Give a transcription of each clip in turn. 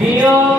یا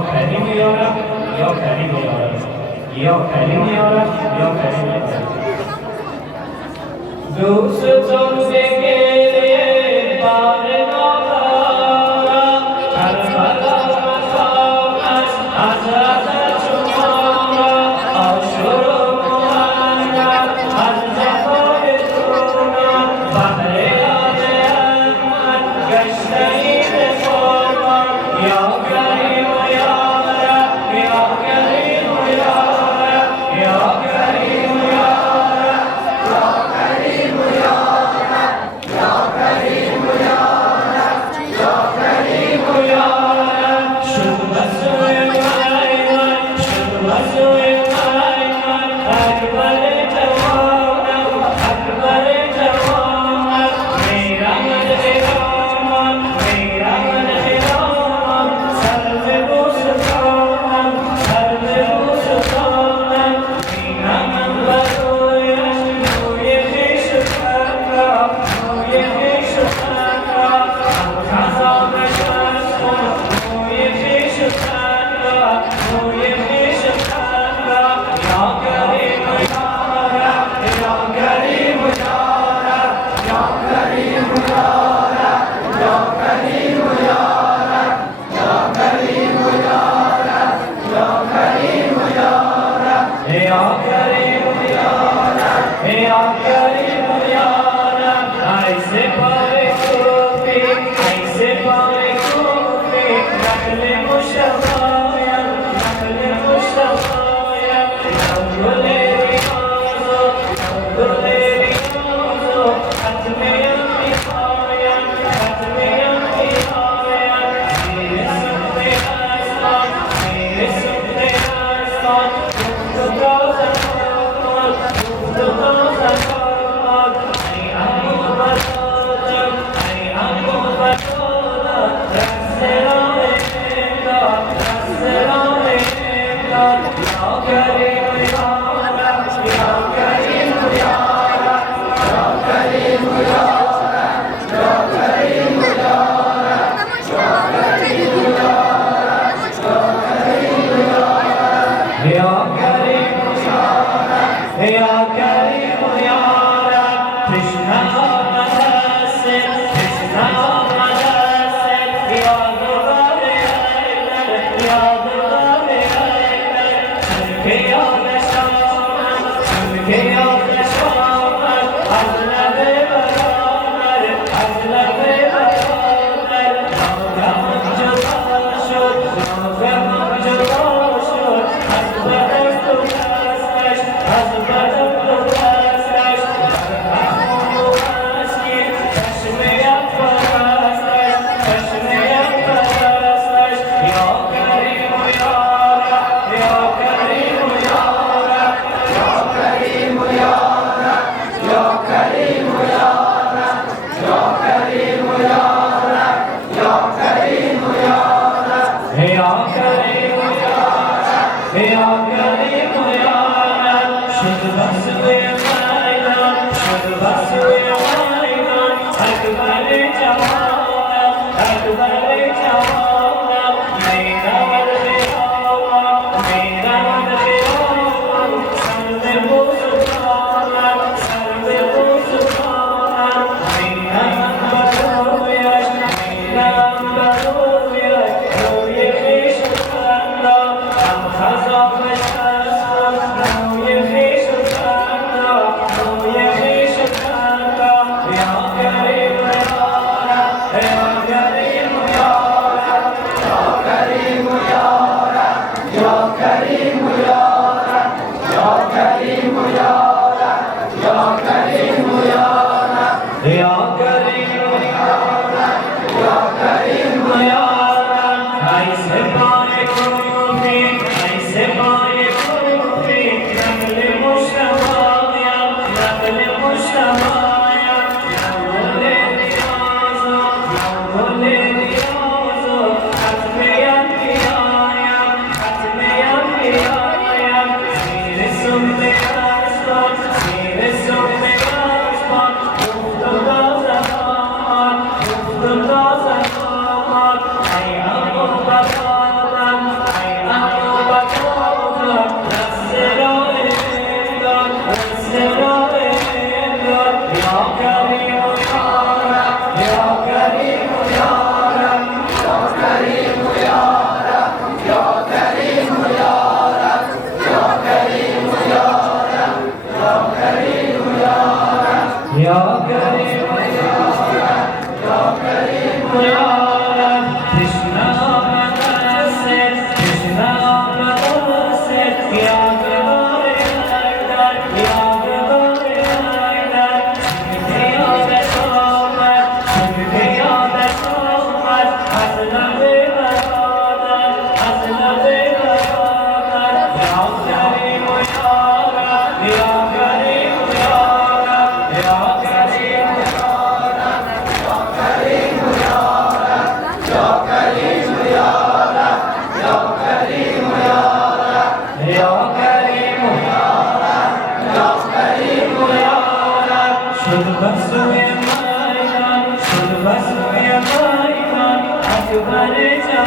کریم یا رب یا کریم یا رب یا کریم یا رب یا کریم یا رب دوستان بگیره بار نابارا کربلا مقامش حضرت شمارا آشور و محمد از جفای تونم بحر یاد احمد گشته این فرمان یا کریم یا رب یا کریم یا رب یا کریم یا I'm يا كريم يا كريم يا رب شد بس يا ميدان شد بس يا ميدان أكبر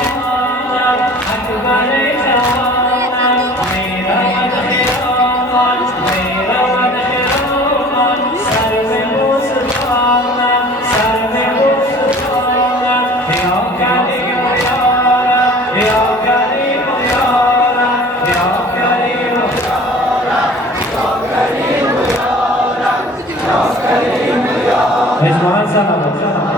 جوان أكبر جوان میرا مدخلان میرا مدخلان سر به بوستان سر به بوستان یا کریم یا رب یا کریم یا رب یا کریم یا رب مجموعة سلام